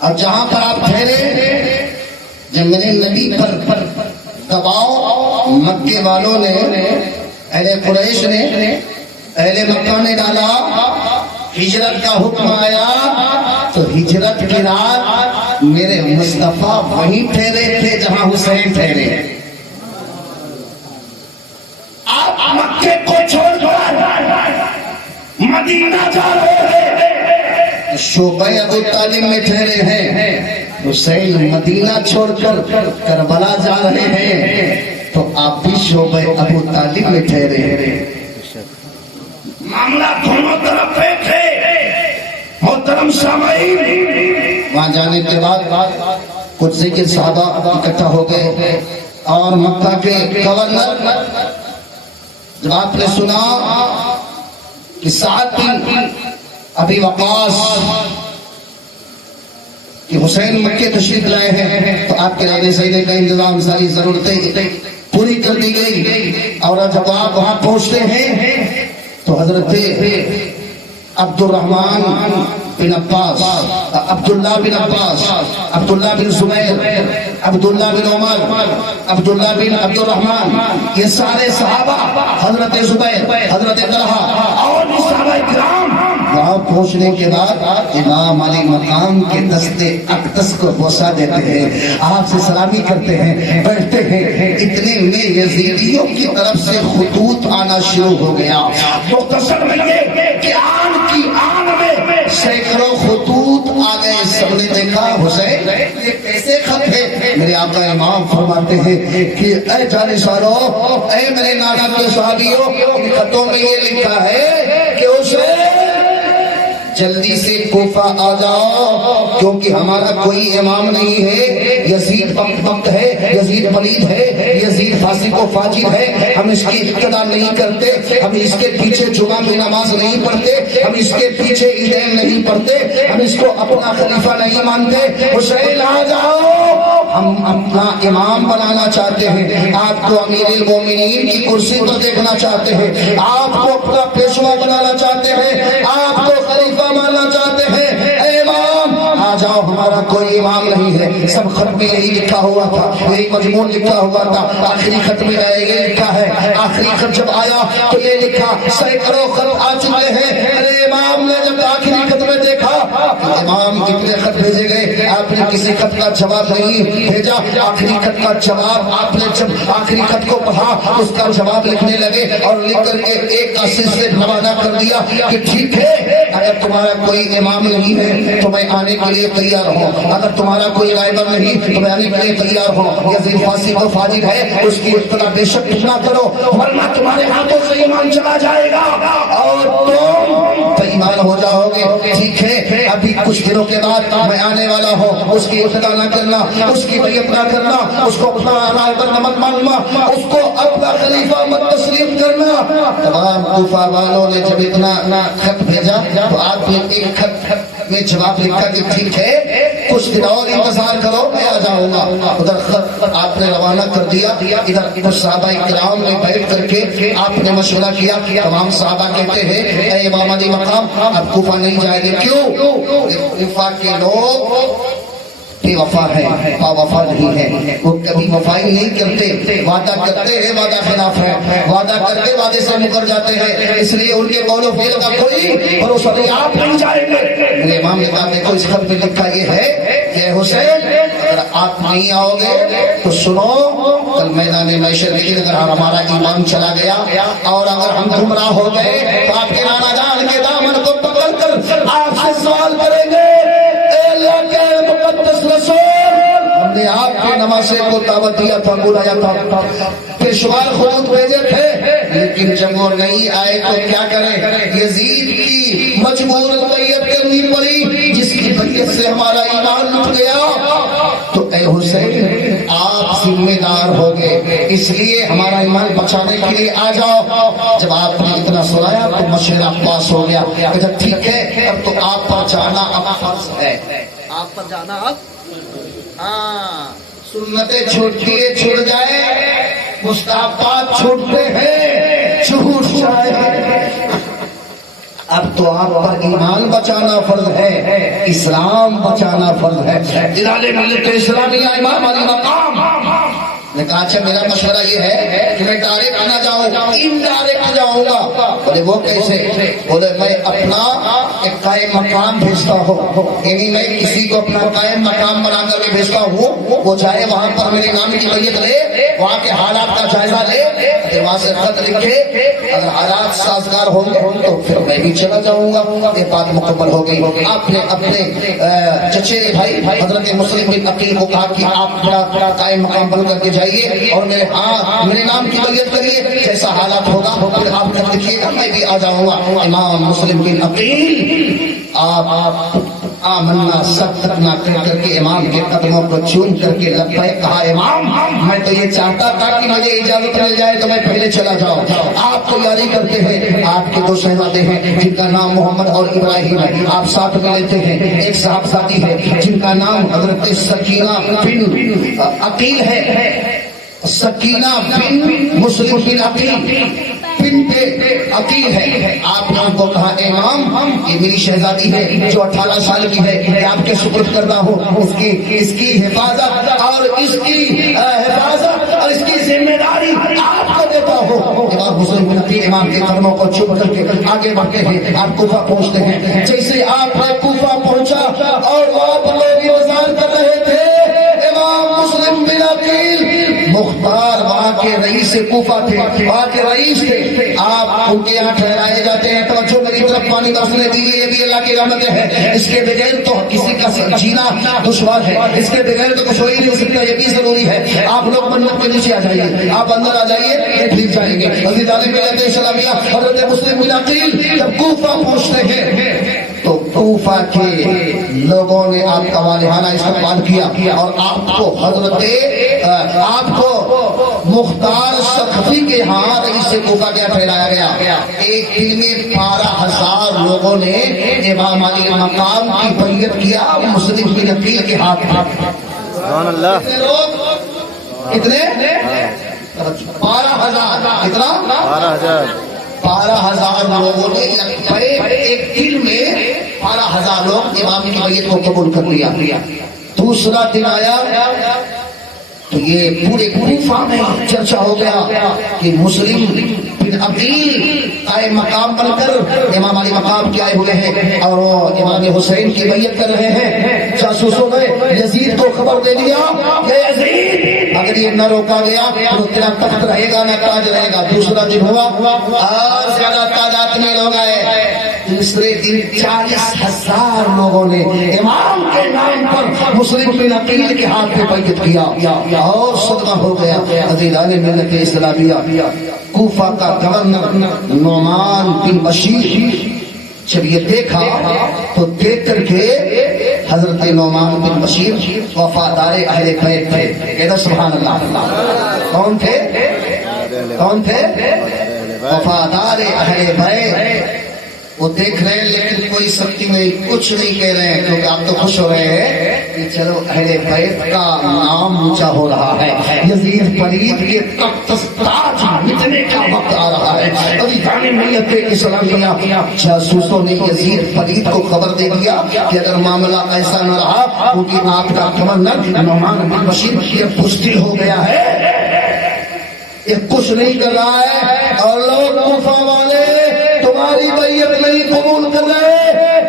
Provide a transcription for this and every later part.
اور جہاں پر آپ ٹھہرے جب میرے نبی پر دباؤ مکے والوں نے، اہل قریش نے، اہل مکہ نے ڈالا، ہجرت کا حکم آیا تو ہجرت کی رات میرے مصطفیٰ وہیں ٹھہرے تھے جہاں حسین ٹھہرے۔ آپ مکے کو چھوڑ کر مدینہ جا رہے ہیں، شعبہ ابو طالب میں ٹھہرے ہیں، حسین مدینہ چھوڑ کر کربلا جا رہے ہیں، تو آپ بھی شعبہ ابو طالب میں ٹھہرے ہیں۔ معاملہ دونوں طرف تھے۔ محترم سامعین، وہاں جانے کے بعد کچھ ذکر صحابہ اکٹھا ہو گئے اور مکہ کے گورنر جب آپ نے سنا کہ سعد بن ابی وقاص کہ حسین مکے تشریف لائے ہیں، تو آپ کے رہنے سہنے کا انتظام، ساری ضرورتیں پوری کر دی گئی۔ اور جب آپ وہاں پہنچتے ہیں تو حضرت عبد الرحمن بن عباس، عبداللہ بن عباس، عبداللہ بن زبیر، عبداللہ بن عمر، عبداللہ بن عبد الرحمن، یہ سارے صحابہ، حضرت زبیر، حضرت طلحہ اور صحابہ کرام وہاں پہنچنے کے بعد امام علی مقام کے دستے اقدس کو بوسہ دیتے ہیں، آپ سے سلامی کرتے ہیں، بیٹھتے ہیں۔ اتنے میں یزیدیوں کی طرف سے خطوط آنا شروع ہو گیا۔ مختصر میں یہ کہ آن کی آن میں سینکڑوں خطوط آ گئے۔ سب نے دیکھا حسین یہ کیسے خط ہے؟ میرے آقا امام فرماتے ہیں کہ اے جانشارو، اے میرے نانا کے صحابیوں، ان خطوں میں یہ لکھا ہے کہ حسین جلدی سے کوفہ آ جاؤ، کیونکہ ہمارا کوئی امام نہیں ہے، یزید وقت ہے، یزید پلید ہے، یزید فاسق و فاجر ہے، ہم اس کی اقتدا نہیں کرتے، ہم اس کے پیچھے جمعہ میں نماز نہیں پڑھتے، ہم اس کے پیچھے عیدین نہیں پڑھتے، ہم اس کو اپنا خلیفہ نہیں مانتے، حسین آ جاؤ، ہم اپنا امام بنانا چاہتے ہیں، آپ کو امیر المومنین کی کرسی پر دیکھنا چاہتے ہیں، آپ کو اپنا پیشوا بنانا چاہتے ہیں، آپ کو خلیفہ ماننا چاہتے ہیں، اے امام آ جاؤ، ہمارا کوئی امام نہیں ہے۔ سب خط میں یہی لکھا ہوا تھا، یہی مضمون لکھا ہوا تھا۔ آخری خط میں یہ لکھا ہے، آخری خط جب آیا تو یہ لکھا، سینکڑوں خط آ چکے ہیں۔ ارے امام نے جب آخری خط میں دیکھا، امام کتنے خط بھیجے گئے، آپ نے کسی خط کا جواب نہیں بھیجا، آخری خط کا جواب آپ نے جب آخری خط کو پڑھا اس کا جواب لکھنے لگے اور لکھ کر کے ایک کا سلسلے روانہ کر دیا کہ ٹھیک ہے، اگر تمہارا کوئی امام نہیں ہے تو میں آنے کے لیے تیار ہوں، اگر تمہارا کوئی رائبر نہیں تو میں آنے کے لیے تیار ہوں، یزید فاسق و فاجر ہے، اس کی اطلاع بے شک نہ کرو ورنہ تمہارے ہاتھوں سے ایمان چلا جائے گا اور تم بے ایمان ہو جاؤ گے۔ ٹھیک ہے، ابھی کچھ دنوں کے بعد میں آنے والا ہوں، اس کی اطلاع نہ کرنا، اس کی بیعت نہ کرنا، اس کو اپنا رائبر مت ماننا، اس کو اپنا خلیفہ مت تسلیم کرنا۔ تمام کوفہ والوں نے جب اتنا خط بھیجا تو آپ نے ایک خط میں جواب لکھا کہ ٹھیک ہے، کچھ دن اور انتظار کرو، میں آ جاؤں گا۔ ادھر خط آپ نے روانہ کر دیا، ادھر صحابہ کرام نے بیٹھ کر کے آپ نے مشورہ کیا۔ تمام صحابہ کہتے ہیں اے امام علی مقام، اب کوفہ نہیں جائیں گے۔ کیوں؟ کوفہ کے لوگ بے وفا ہے، با وفا نہیں ہے، وہ کبھی وفائی نہیں کرتے، وعدہ کرتے ہیں وعدہ خلاف ہے، وعدہ کرتے وعدے سے مکر جاتے ہیں، اس لیے ان کے قول و فعل کا کوئی بھروسہ نہیں۔ آپ نہیں جائیں گے۔ میرے امام نے کہا دیکھو اس خط میں لکھا یہ ہے کہ حسین اگر آپ نہیں آؤ گے تو سنو، کل میدان محشر میں اگر ہمارا ایمان چلا گیا اور اگر ہم گمراہ ہو گئے تو آپ کے نانا جان کے دامن کو پکڑ کر آپ سے سوال کریں گے، اے اللہ کے مقدس رسول، ہم نے آپ کے نمازے کو دعوت دیا تھا، بلایا تھا، پیشوار خطوط بھیجے تھے، لیکن جب وہ نہیں آئے تو کیا کریں؟ یزید کی مجبور بیعت کرنی پڑی، جس کی بیعت سے ہمارا ایمان لٹ گیا۔ تو اے حسین آپ ذمہ دار ہو گئے، اس لیے ہمارا ایمان بچانے کے لیے آ جاؤ۔ جب آپ نے اتنا سنایا تو مشورہ پاس ہو گیا، کہ ٹھیک ہے اب تو آپ پر جانا اب فرض ہے، آپ پر جانا اب سنتیں چھوٹی چھوٹ جائے، مستحبات چھوٹتے ہیں، چھوٹ جائے۔ اب تو آپ پر ایمان بچانا فرض ہے، اسلام بچانا فرض ہے۔ جلال ملت اسلامیہ امام علی مقام نے کہا اچھا میرا مشورہ یہ ہے کہ میں ڈائریکٹ نہ جاؤں، انڈائریکٹ جاؤں گا۔ بولے وہ کیسے؟ بولے میں اپنا ایک قائم مقام بھیجتا ہوں، یعنی میں کسی کو اپنا قائم مقام بنا کر کے بھیجتا ہوں، وہ جائے وہاں پر میرے نام کی بیعت لے، وہاں کے حالات کا جائزہ لے، وہاں سے خط لکھے، اگر حالات سازگار ہوں گے تو پھر میں بھی چلا جاؤں گا۔ یہ بات مکمل ہو گئی۔ آپ نے اپنے چچیرے بھائی حضرت مسلم بن عقیل کو کہا کہ آپ بڑا قائم مقام بن کر کے جائیے اور میرے نام کی بیعت کریے، جیسا حالات ہوگا پھر آپ خط لکھیے گا، میں بھی آ جاؤں گا۔ امام مسلم بن عقیل آپ آمنا سب تک نہ کر کے امام کے قدموں کو چوم کر کے لبیک کہا، امام میں تو یہ چاہتا تھا کہ مجھے اجازت مل جائے تو میں پہلے چلا جاؤں۔ آپ تیاری کرتے ہیں، آپ کے دو شہزادے ہیں جن کا نام محمد اور ابراہیم ہے، آپ ساتھ میں لیتے ہیں۔ ایک صاحبزادی ہے جن کا نام حضرت سکینہ بن عقیل ہے، سکینہ بن مسلم بن عقیل بنت عقیل ہے۔ آپ نے ان کو کہا امام یہ میری شہزادی ہے جو 18 سال کی ہے، میں آپ کے سپرد کرتا ہوں، اس کی حفاظت اور اس کی ذمہ داری آپ کو دیتا ہوں۔ امام مسلم بن عقیل امام کے قدموں کو چوم کر کے آگے بڑھتے ہیں، آپ کوفہ پہنچتے ہیں۔ جیسے آپ کوفہ پہنچا اور آپ لوگ انتظار کر رہے تھے، امام مسلم بن عقیل مختار وہاں کے رئیس کوفہ تھے، وہاں کے رئیس تھے، آپ ان کے یہاں ٹھہرائے جاتے ہیں۔ توجہ میری طرف پانی برسنے دیجیے، یہ بھی اللہ کی رحمت ہے، اس کے بغیر تو کسی کا جینا دشوار ہے، اس کے بغیر تو کچھ ہو ہی نہیں سکتا، یہ بھی ضروری ہے۔ آپ لوگ منت کے نیچے آ جائیے، آپ اندر آ جائیے، یہ ٹھیک جائیں گے۔ عزیز عالم ملت اسلامیہ حضرت مسلم بن عقیل جب کوفہ پہنچتے ہیں تو کوفہ کے لوگوں نے آپ کا والہانہ استقبال کیا اور آپ کو مختار سخفی کے ہاں رئیس کوفہ کیا ٹھہرایا گیا۔ ایک دن میں 12,000 لوگوں نے امام علی مقام کی بیعت کیا مسلم بن عقیل کے ہاتھ میں۔ سبحان اللہ۔ کتنے؟ 12,000۔ کتنا؟ 12,000 لوگوں نے ایک دن میں 12,000 لوگ امام کی بیعت کو قبول کر لیا۔ دوسرا دن آیا تو یہ پورے کوفہ میں چرچا ہو گیا کہ مسلم بن عقیل قائم مقام بن کر امام علی مقام کے آئے ہوئے ہیں اور وہ امام حسین کی بیعت کر رہے ہیں۔ جاسوسوں نے یزید کو خبر دے دیا کہ یزید اگر یہ نہ روکا گیا تو تیرا تخت رہے گا نہ تاج رہے گا۔ دوسرا دن ہوا اور زیادہ تعداد میں لوگ آئے۔ دوسرے دن 40,000 لوگوں نے امام کے نام پر مسلم بن عقیل کے ہاتھ میں بیعت کیا اور صدمہ ہو گیا۔ عزیزان ملت اسلامیہ کوفہ کا گورنر نعمان بن بشیر جب یہ دیکھا تو دیکھ کر کے حضرت نعمان بن بشیر وفادار اہل بیت تھے۔ کہتے سبحان اللہ۔ کون تھے؟ وفادار اہل بیت۔ وہ دیکھ رہے ہیں لیکن کوئی سختی نہیں، کچھ نہیں کہہ رہے ہیں کیونکہ آپ تو خوش ہو رہے ہیں کہ چلو اہل بیت کا نام اونچا ہو رہا ہے، یزید پلید کے تخت تاج مٹنے کا وقت آ رہا ہے۔ عزیزان ملت اسلامیہ جاسوسوں نے یزید پلید کو خبر دے دیا کہ اگر معاملہ ایسا نہ رہا کیونکہ آپ کا گورنر نعمان بن بشیر یہ بزدل ہو گیا ہے، یہ کچھ نہیں کر رہا ہے اور لوگ کوفہ والے تمہاری بیعت نہیں قبول کر رہے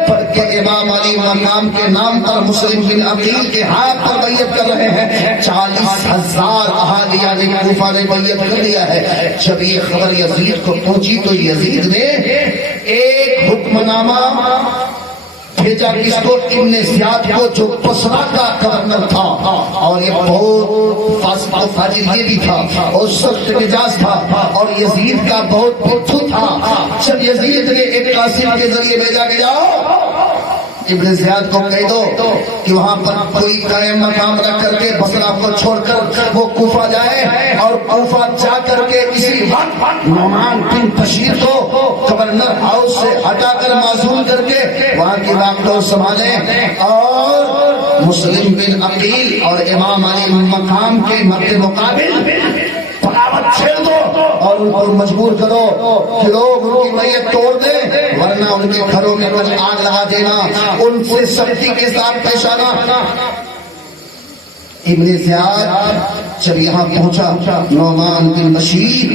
بلکہ امام علی مقام کے نام پر مسلم بن عقیل کے ہاتھ پر بیعت کر رہے ہیں۔ 40,000 احادیہ نے کوفہ نے بیعت کر لیا ہے۔ جب یہ خبر یزید کو پہنچی تو یزید نے ایک حکم نامہ بھیجا کس کو؟ ابن زیاد کو جو بصرہ کا گورنر تھا اور یہ بہت فاسق و فاجر یہ بھی تھا اور سخت مزاج تھا اور یزید کا بہت پتھو تھا۔ جب یزید نے ایک قاصد کے ذریعے بھیجا کہ جاؤ ابن زیاد کو کہہ دو کہ وہاں پر کوئی قائم مقام رکھ کر کے بصرہ کو چھوڑ کر وہ کوفہ جائے اور کوفہ جا کر کے اسی وقت نعمان بن بشیر کو گورنر ہاؤس سے ہٹا کر معزول کر کے وہاں کی باغ سنبھالیں اور مسلم بن عقیل اور امام علی مقام کے مد مقابل بغاوت چھیڑ دو اور ان کو مجبور کرو کہ لوگ ان کی میت توڑ دیں، ورنہ ان کے گھروں میں کچھ آگ لگا دینا، ان سے سختی کے ساتھ پیش آنا۔ ابن زیاد جب یہاں پہنچا، نعمان بن بشیر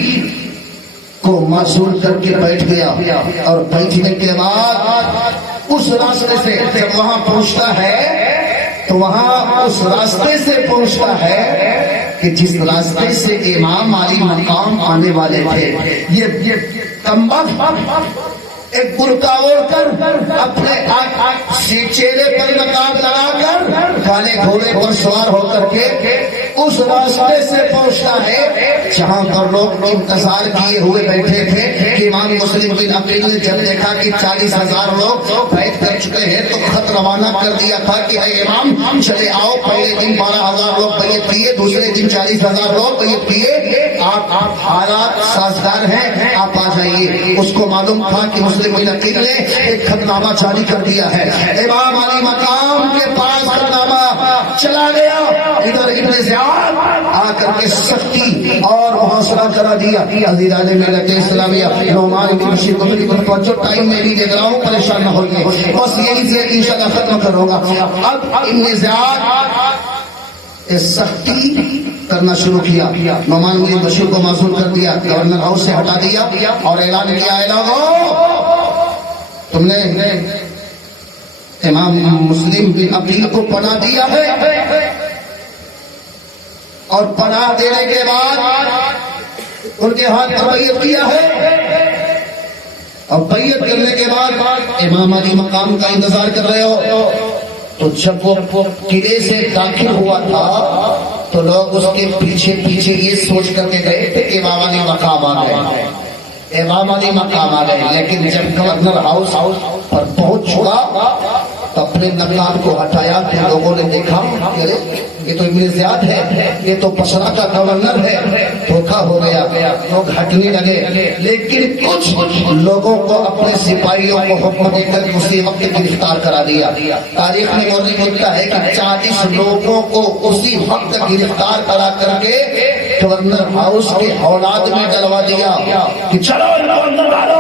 کو معزول کر کے بیٹھ گیا، اور بیٹھنے کے بعد اس راستے سے جب وہاں پہنچتا ہے تو وہاں اس راستے سے پہنچتا ہے کہ جس راستے سے امام علی مقام آنے والے تھے۔ یہ کمبخت ایک برقع اوڑھ کر اپنے چہرے پر نقاب لگا کر کالے گھوڑے پر سوار ہو کر کے اس راستے سے پہنچتا ہے جہاں پر لوگ انتظار کیے ہوئے بیٹھے تھے کہ امام مسلم بن عقیل نے جب دیکھا کہ 40,000 لوگ بیٹھ کر چکے ہیں تو خط روانہ کر دیا تھا کہ اے امام چلے آؤ، پہلے دن 12,000 لوگ بیعت کیے، دوسرے دن 40,000 لوگ بیعت کیے، آپ حالات سازگار ہیں، آپ آ جائیے۔ اس کو معلوم تھا کہ مسلم بن عقیل نے ایک خط نامہ جاری کر دیا ہے، امام علی مقام کے پاس خط نامہ چلا گیا۔ ادھر ابن زیاد آ کر کے سختی اور محاصرہ کرا دیا۔ عزیزان ملت اسلامیہ، نعمان بن بشیر کو تقریباً پہنچو، ٹائم میں نہیں دیکھ رہا ہوں، پریشان نہ ہوئیے، بس یہی سے انشاءاللہ ختم کروں گا۔ اب ابن زیاد سختی کرنا شروع کیا، نعمان بن بشیر کو معزول کر دیا، گورنر ہاؤس سے ہٹا دیا اور اعلان کیا، اے لوگوں تم نے امام مسلم بن عقیل کو پناہ دیا ہے، اور پناہ دینے کے بعد ان کے ہاتھ پر بیعت کیا ہے، اور بیعت کرنے کے بعد امام علی مقام کا انتظار کر رہے ہو۔ تو جب وہ قلعے سے داخل ہوا تھا تو لوگ اس کے پیچھے پیچھے یہ سوچ کر کے گئے تھے کہ امام علی مقام آ گئے، امام علی مقام آ گئے، لیکن جب گورنر ہاؤس پر پہنچ چکا تو اپنے نقاب کو ہٹایا تو لوگوں نے دیکھا کہ یہ تو ابن زیاد ہے، یہ تو بصرہ کا گورنر ہے، دھوکا ہو گیا، لوگ ہٹنے لگے۔ لیکن کچھ لوگوں کو اپنے سپاہیوں کو حکم دے کر اسی وقت گرفتار کرا دیا۔ تاریخ میں مورخ لکھتا ہے کہ 40 لوگوں کو اسی وقت گرفتار کرا کر کے گورنر ہاؤس کے اولاد میں ڈلوا دیا کہ چلو اندر ڈالو۔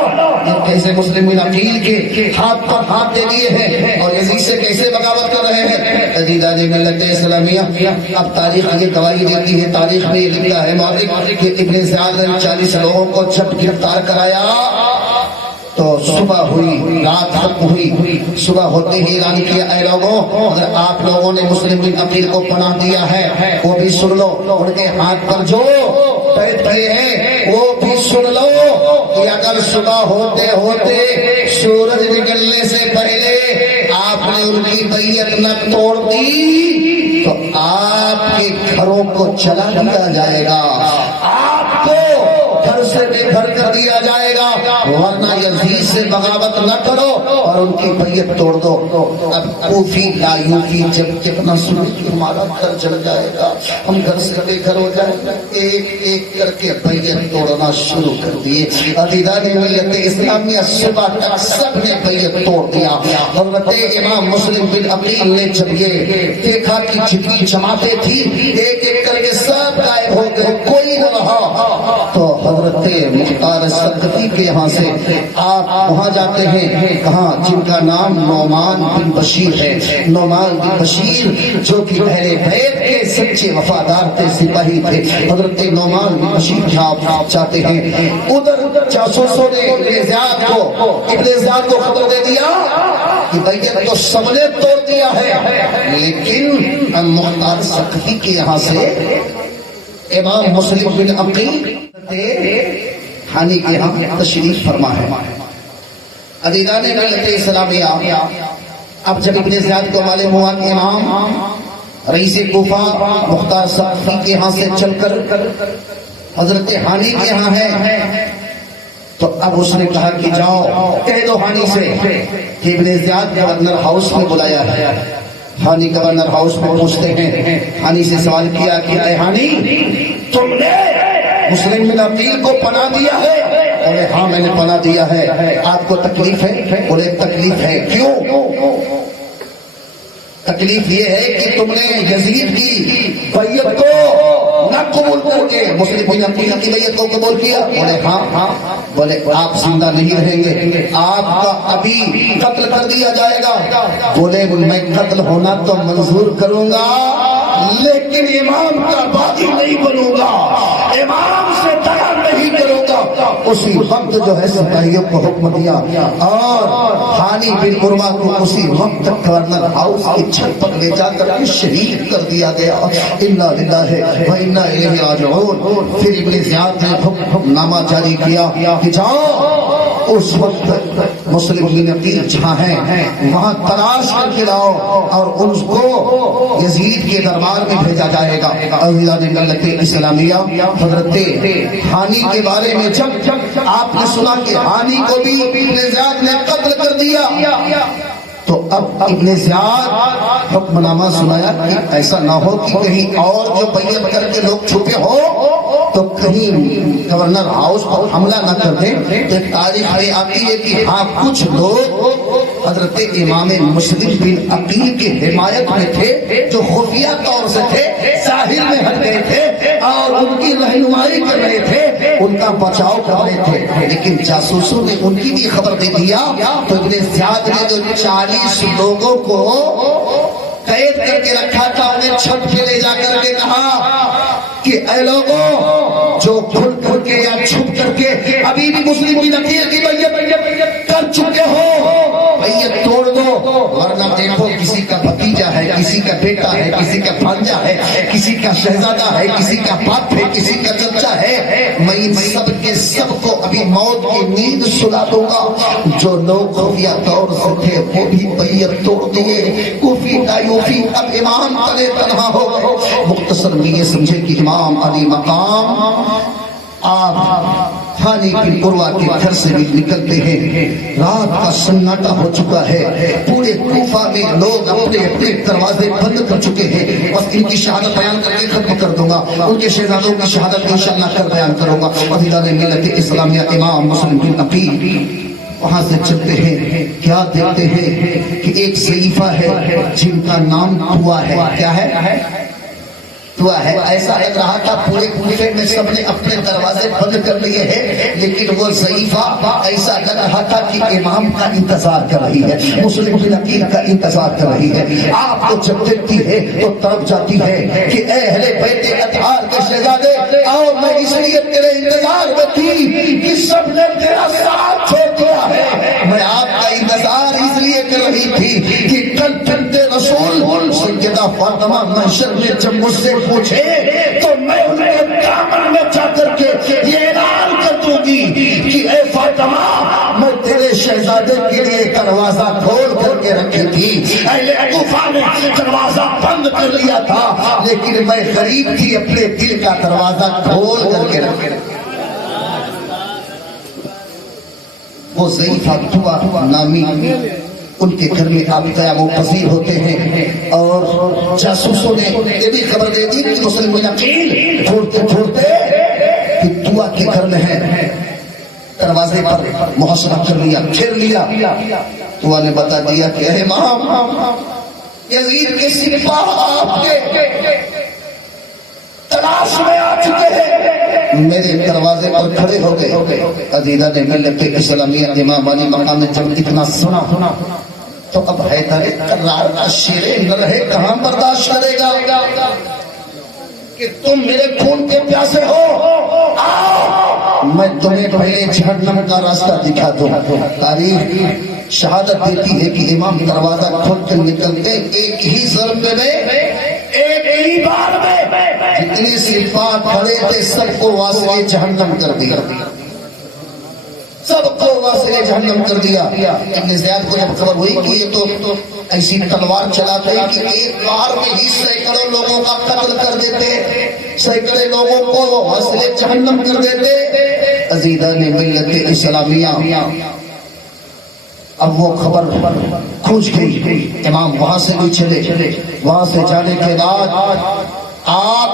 کیسے مسلم بن عقیل کے ہاتھ پر ہاتھ دے دیے ہیں اور یزید سے کیسے بغاوت کر رہے ہیں۔ عزیزان ملت اسلامیہ، اب تاریخ یہ گواہی دیتی ہے، تاریخ میں یہ لکھتا ہے مورخ کہ ابن زیاد نے 40 لوگوں کو جب گرفتار کرایا تو صبح ہوئی، رات ختم ہوئی، صبح ہوتے ہی اعلان کیا، اے لوگوں اگر آپ لوگوں نے مسلم بن عقیل کو پناہ دیا ہے وہ بھی سن لو، ان کے ہاتھ پر جو بیعت کیے ہیں وہ بھی سن لو کہ اگر صبح ہوتے ہوتے سورج نکلنے سے پہلے آپ نے ان کی بیعت نہ توڑ دی تو آپ کے گھروں کو جلا دیا جائے گا، آپ کو گھر سے بے گھر کر دیا جائے گا، ورنہ یزید سے بغاوت نہ کرو اور ان کی بیعت توڑ دو۔ اب کوفی لا یوفی جب کتنا سورج ہمارا گھر جل جائے گا، ہم گھر سے بے گھر ہو جائیں گے، ایک ایک کر کے بیعت توڑنا شروع کر دیے۔ عزیزان ملت اسلامیہ، صبح تک سب نے بیعت توڑ دیا۔ حضرت امام مسلم بن عقیل نے جب یہ دیکھا کہ جتنی جماعتیں تھی ایک ایک کر کے سب غائب ہو گئے، کوئی نہ رہا، تو حضرت مختار سقفی کے یہاں سے آپ وہاں جاتے ہیں کہاں، جن کا نام نعمان بن بشیر ہے۔ نعمان بن بشیر جو کہ اہل بیت کے سچے وفادار تھے، سپاہی تھے، حضرت نعمان بن بشیر آپ چاہتے ہیں۔ ادھر جاسوسوں نے ابن زیاد کو خبر دے دیا کہ بیعت تو سب نے توڑ دیا ہے، لیکن مختار سقفی کے یہاں سے امام مسلم بن عقیل ہانی کے یہاں تشریف فرما ہے۔ عزیزان ملت اسلامیہ، اب جب ابن زیاد کو معلوم ہوا کہ امام رئیس کوفہ مختار سقفی کے یہاں سے چل کر حضرت ہانی کے یہاں ہے تو اب اس نے کہا کہ جاؤ کہہ دو ہانی سے کہ ابن زیاد گورنر ہاؤس میں بلایا ہے۔ ہانی گورنر ہاؤس میں پہنچتے ہیں، ہانی سے سوال کیا کہ اے ہانی تم نے مسلم بن عقیل کو پناہ دیا ہے؟ بولے ہاں میں نے پناہ دیا ہے۔ آپ کو تکلیف ہے؟ بولے تکلیف ہے، کیوں؟ تکلیف یہ ہے کہ تم نے یزید کی بیعت کو نہ قبول کر کے مسلم بن عقیل کی بیعت کو قبول کیا؟ بولے ہاں. بولے آپ زندہ نہیں رہیں گے، آپ کا ابھی قتل کر دیا جائے گا. بولے میں قتل ہونا تو منظور کروں گا لیکن امام کا باغی نہیں بنوں گا، امام سے دیا نہیں کروں گا. اسی وقت جو ہے سپاہیوں کو حکم دیا اور ہانی بن عروہ کو اسی وقت گورنر ہاؤس کی چھت پر لے جا کر شہید کر دیا گیا. انا للہ و انا الیہ راجعون. پھر ابن زیاد نے حکم نامہ جاری کیا کہ جاؤ اس وقت مسلم بن عقیل جہاں ہیں وہاں تلاش کر کے لاؤ اور ان کو یزید کے دربار میں بھیجا جائے گا. عزیزان ملت اسلامیہ، حضرت ہانی کے بارے میں جب آپ نے سنا کہ ہانی کو بھی ابن زیاد نے قتل کر دیا تو اب ابن زیاد حکم نامہ سنایا کہ ایسا نہ ہو کہ کہیں اور جو بیعت کر کے لوگ چھپے ہو تو کہیں گورنر ہاؤس پر حملہ نہ کر دیں. تو تاریخ میں آتی ہے کہ ہاں کچھ لوگ حضرت امام مسلم بن عقیل کی حمایت میں تھے جو خفیہ طور سے تھے، ظاہر میں ہٹ گئے تھے اور ان کی رہنمائی کر رہے تھے، ان کا بچاؤ کر رہے تھے. لیکن جاسوسوں نے ان کی بھی خبر دے دیا تو ابن زیاد نے جو 40 لوگوں کو قید کر کے رکھا تھا انہیں چھت پہ لے جا کر کے کہا کہ اے لوگوں جو کھل کر کے یا چھپ کر کے ابھی بھی مسلم بن عقیل کی بیعت کر چکے ہو بیعت توڑ دو، ورنہ دیکھو کسی کا بھتیجا ہے، کسی کا بیٹا ہے، کسی کا بھانجا ہے، کسی کا شہزادہ ہے، کسی کا باپ ہے، کسی کا چچا ہے، میں ان سب کے سب کو ابھی موت کی نیند سلا دوں گا. جو لوگ خفیہ طور سے تھے وہ بھی بیعت توڑ دیے. کوفی تایوفی اب امام تلے تنہا ہو گئے. مختصر میں یہ سمجھے کہ امام علی مقام آپ ہانی بن عروہ کے گھر سے بھی نکلتے ہیں. رات کا سناٹا ہو چکا ہے، پورے کوفہ میں لوگ اپنے اپنے دروازے بند کر چکے ہیں. بس ان کی شہادت بیان کر کے ختم کر دوں گا، ان کے شہزادوں کی شہادت انشاءاللہ کر بیان کروں گا. عزیزان ملت اسلامیہ، امام مسلم بن عقیل وہاں سے چلتے ہیں. کیا دیکھتے ہیں کہ ایک ضعیفہ ہے جن کا نام طوع ہے. کیا ہے؟ طوع ہے. ایسا لگ رہا تھا پورے کوفے میں سب نے اپنے دروازے بند کر لیے ہیں، لیکن وہ ضعیفہ ایسا لگ رہا تھا کہ امام کا انتظار کر رہی ہے، مسلم بن عقیل کا انتظار کر رہی ہے. آپ کو جب دیکھتی ہے تو تڑپ جاتی ہے کہ اے اہل بیت اطہار کے شہزادے آؤ، میں اس لیے تیرے انتظار میں تھی کہ سب نے تیرا ساتھ چھوڑ دیا ہے. میں آپ کا انتظار اس لیے کر رہی تھی کہ کل بنت رسول سیدہ فاطمہ محشر میں جب مجھ سے پوچھے تو میں ان کے دامن میں جا کر کے یہ اعلان کر دوں گی کہ اے فاطمہ میں تیرے شہزادے کے لیے دروازہ کھول کر کے رکھی تھی. اہل کوفہ نے دروازہ بند کر لیا تھا لیکن میں غریب تھی، اپنے دل کا دروازہ کھول کر کے رکھی. وہ ضعیفہ طوع نامی ان کے گھر میں آپ قیام و پذیر ہوتے ہیں اور جاسوسوں نے یہ بھی خبر دے دی کہ مسلم بن عقیل ڈھونڈتے ڈھونڈتے کہ طوع کے گھر میں ہے. دروازے پر محاصرہ کر لیا، گھیر لیا. طوع نے بتا دیا کہ اے امام، یزید کے سپاہ آپ کے تلاش میں آ چکے ہیں، میرے دروازے پر کھڑے ہو گئے. عزیزان ملت اسلامیہ، امام علی مقام نے جب اتنا سنا تو اب حیدر کرار کا شیر نہ رہے کہاں برداشت کرے گا کہ تم میرے خون کے پیاسے ہو، آؤ میں تمہیں پہلے جہنم کا راستہ دکھا دوں. تاریخ شہادت دیتی ہے کہ امام دروازہ کھول کر نکلتے ایک ہی ضربے میں، ایک ہی بار میں جتنے سپاہ کھڑے تھے سب کو واسطے جہنم کر دیا، سب کو واسطے جہنم کر دیا. ابن زیاد کو جب خبر ہوئی کہ یہ تو ایسی تلوار چلاتے کہ ایک بار میں ہی سینکڑوں لوگوں کا قتل کر دیتے، سینکڑے لوگوں کو واسطے جہنم کر دیتے. عزیزان ملت اسلامیہ، اب وہ خبر کھوج گئی. امام وہاں سے بھی چلے. وہاں سے جانے کے بعد آپ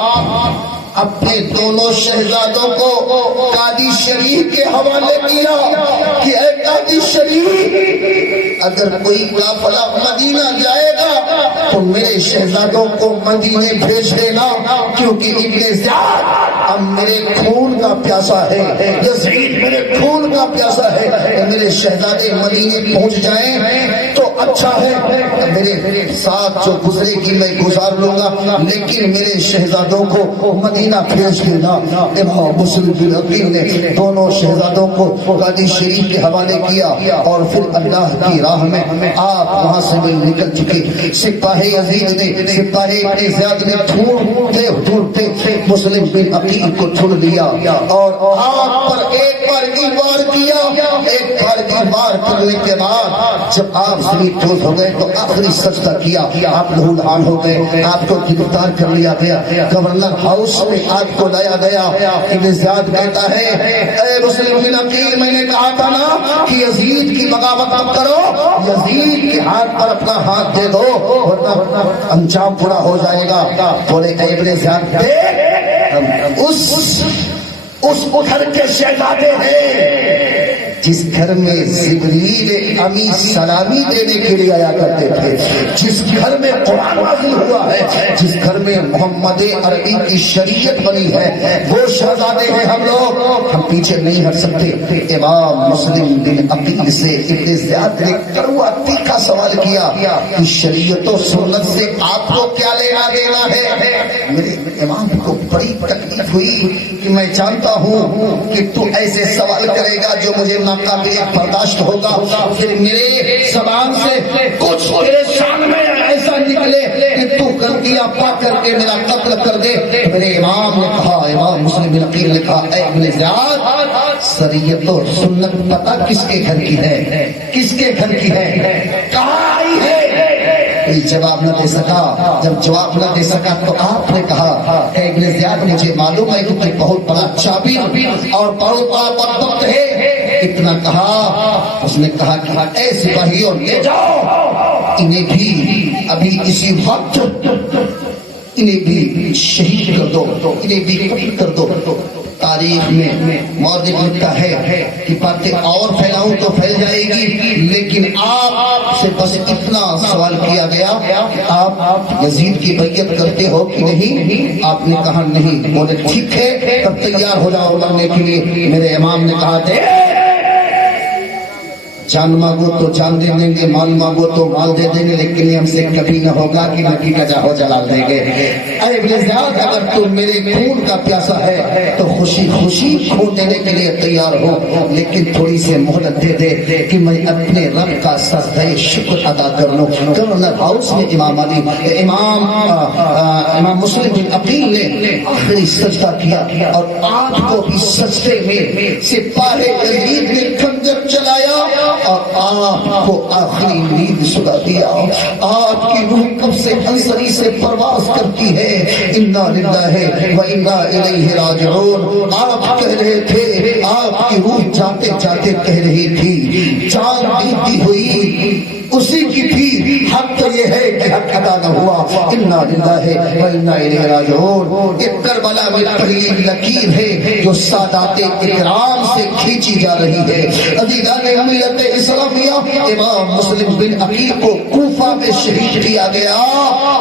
اپنے دونوں شہزادوں کو قاضی شریف کے حوالے کیا کہ اے قاضی شریف، اگر کوئی قافلہ مدینہ جائے گا تو میرے شہزادوں کو مدینے بھیج دینا، کیونکہ ابن زیاد اب میرے خون کا پیاسا ہے، یزید میرے خون کا پیاسا ہے، میرے شہزادے مدینے پہنچ جائیں تو اچھا ہے، میرے ساتھ جو گزرے گی میں گزار لوں گا، لیکن میرے شہزادوں کو مدینہ بھیج دینا۔ امام مسلم بن عقیل نے دونوں شہزادوں کو قاضی شریف کے حوالے کیا، اور پھر اللہ کی راہ میں آپ وہاں سے نکل چکے۔ سپاہی یزید نے، سپاہی ابن زیاد نے ڈھونڈتے ڈھونڈتے مسلم بن عقیل کو ڈھونڈ لیا، اور آپ پر ایک بار کی وار کیا۔ ایک بار کی وار کرنے کے بعد جب آپ زمین ٹوٹ ہو گئے تو آخری سجدہ کیا، آپ لہولہان ہو گئے، آپ کو گرفتار کر لیا گیا، گورنر ہاؤس میں آپ کو لایا گیا۔ ابن زیاد کہتا ہے اے مسلم بن عقیل، میں نے کہا تھا نا کہ یزید کی بغاوت مت کرو، یزید کے ہاتھ پر اپنا ہاتھ دے دو ورنہ انجام برا ہو جائے گا۔ بولے اے ابن زیاد اس گھر کے شہزادے ہیں جس گھر میں جبریل امی سلامی دینے کے لیے آیا کرتے تھے، جس گھر میں قرآن نازل ہوا ہے، جس گھر میں محمد عربی کی شریعت بنی ہے، وہ شہزادے ہیں ہم لوگ، ہم پیچھے نہیں ہٹ سکتے۔ امام مسلم بن عقیل سے ابن زیاد نے کڑوا تیکھا سوال کیا کہ شریعت و سنت سے آپ کو کیا لینا دینا ہے؟ میرے امام کو بڑی تکلیف ہوئی کہ میں جانتا ہوں کہ تو ایسے سوال کرے گا جو مجھے ناقابل برداشت ہوگا، پھر میرے زبان سے کچھ تیرے شان میں ایسا نکلے کہ تو غلطیاں پا کر کے میرا قتل کر دے۔ میرے امام نے کہا، امام مسلم بن عقیل نے کہا اے ابن زیاد، شریعت و سنت پتہ کس کے گھر کی ہے؟ کس کے گھر کی ہے؟ کہاں آئی ہے؟ کوئی جواب نہ دے سکا۔ جب جواب نہ دے سکا تو آپ نے کہا اے ابن زیاد، مجھے معلوم ہے کہ تو بہت بڑا چابر اور بہت بڑا بدبخت ہے۔ اتنا کہا، اس نے کہا کہ اے سپاہیوں لے جاؤ انہیں بھی ابھی اسی وقت انہیں بھی شہید کر دو، انہیں بھی قتل کر دو۔ تاریخ میں مورخ لکھتا ہے کہ باتیں اور پھیلاؤں تو پھیل جائے گی، لیکن آپ سے بس اتنا سوال کیا گیا کہ آپ یزید کی بیعت کرتے ہو کہ نہیں؟ آپ نے کہا نہیں۔ بولے ٹھیک ہے، تب تیار ہو جاؤ لڑنے کے لیے۔ میرے امام نے کہا تھے جان مانگو تو جان دے دیں گے، مال مانگو تو مال دے دیں گے، لیکن یہ ہم سے کبھی نہ ہوگا کہ نبی کا جاہو جلال دیں گے۔ اے ابن زیاد، اگر تم میرے خون کا پیاسا ہے تو خوشی خوشی خون دینے کے لیے تیار ہو، لیکن تھوڑی سی مہلت دے دے کہ میں اپنے رب کا سجدہ شکر ادا کر لوں۔ گورنر ہاؤس میں امام مسلم بن عقیل نے آخری سجدہ کیا، اور آپ کو بھی سجدے میں سپاہی یزید نے خنجر چلایا اور آپ کو آخری نیند سلا دیا۔ آپ کی روح کب سے انصری سے پرواز کرتی ہے، انا للہ و انا الیہ راجعون۔ آپ کہہ رہے تھے، آپ کی روح جاتے جاتے کہہ رہی تھی جان دیتی ہوئی اسی کی تھی، حق تو یہ ہے کہ حق ادا نہ ہوا، انا للہ و انا الیہ راجعون۔ یہ کربلا میں پہلی لکیر ہے جو سادات اکرام سے کھینچی جا رہی ہے۔ عزیزان ملت اسلامیہ، امام مسلم بن عقیل کو کوفہ میں شہید کیا گیا،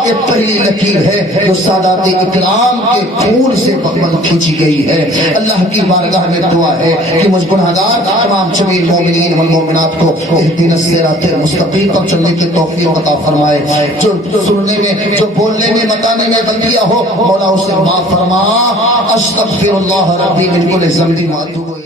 یہ پہلی لکیر ہے جو سادات اکرام کے خون سے کھینچی گئی ہے۔ اللہ کی بارگاہ میں دعا ہے کہ مجھ گنہگار تمام جمیل مومنین والمومنات کو اہدنا الصراط المستقیم پر چلنے کی توفیق عطا فرمائے۔ جو سننے میں، جو بولنے میں، بتانے میں غلطیاں ہو، مولا اسے معاف فرما۔ استغفر اللہ ربی من کل ذنب واتوب